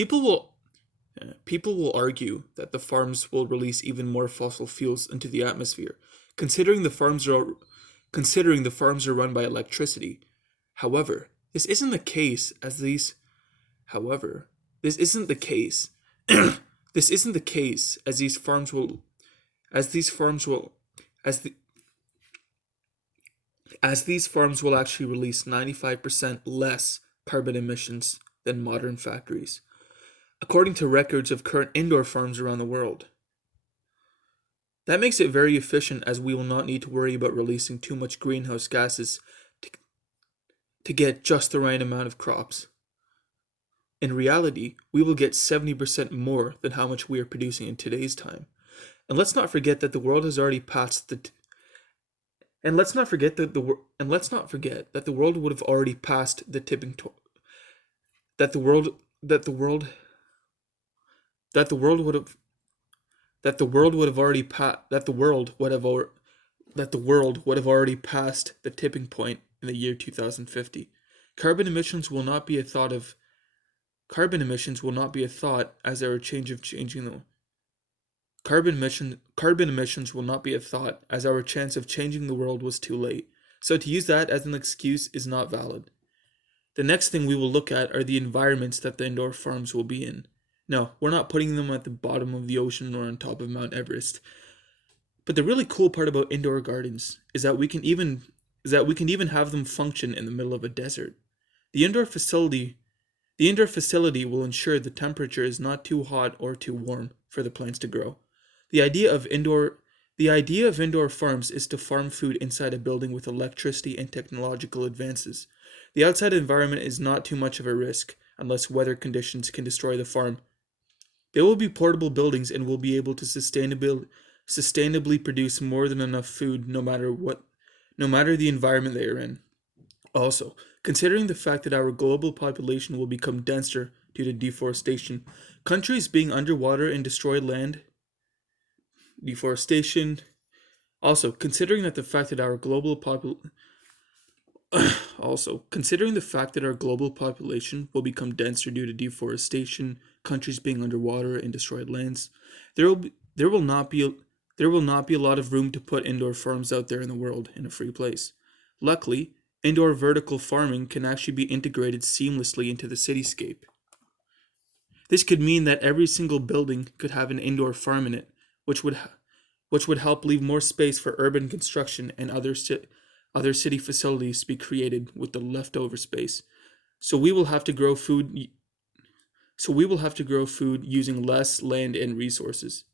People will People will argue that the farms will release even more fossil fuels into the atmosphere, considering the farms are considering the farms are run by electricity. However, this isn't the case as these however, this isn't the case. This isn't the case as these farms will as these farms will as the as these farms will actually release 95% less carbon emissions than modern factories, according to records of current indoor farms around the world. That makes it very efficient as we will not need to worry about releasing too much greenhouse gases to, to get just the right amount of crops. In reality, we will get 70% more than how much we are producing in today's time. And let's not forget that the world has already passed the t- and let's not forget that the wor- and let's not forget that the world would have already passed the tipping to- that the world that the world that the world would have that the world would have already pa- that the world would have already passed the tipping point in the year 2050. Carbon emissions will not be a thought of Carbon emissions will not be a thought as our change of changing the carbon emissions will not be a thought as our chance of changing the world was too late. So to use that as an excuse is not valid. The next thing we will look at are the environments that the indoor farms will be in. No, we're not putting them at the bottom of the ocean or on top of Mount Everest. But the really cool part about indoor gardens is that we can even have them function in the middle of a desert. The indoor facility the indoor facility will ensure the temperature is not too hot or too warm for the plants to grow. The idea of indoor the idea of indoor farms is to farm food inside a building with electricity and technological advances. The outside environment is not too much of a risk unless weather conditions can destroy the farm. They will be portable buildings and will be able to sustainably produce more than enough food no matter the environment they are in. Also, considering the fact that our global population will become denser due to deforestation, countries being underwater and destroyed land, deforestation. Also, considering that the fact that our global popul Also, considering the fact that our global population will become denser due to deforestation, countries being underwater and destroyed lands, there will not be there will not be a lot of room to put indoor farms out there in the world in a free place. Luckily, indoor vertical farming can actually be integrated seamlessly into the cityscape. This could mean that every single building could have an indoor farm in it, which would which would help leave more space for urban construction and other city facilities to be created with the leftover space. So we will have to grow food so we will have to grow food using less land and resources.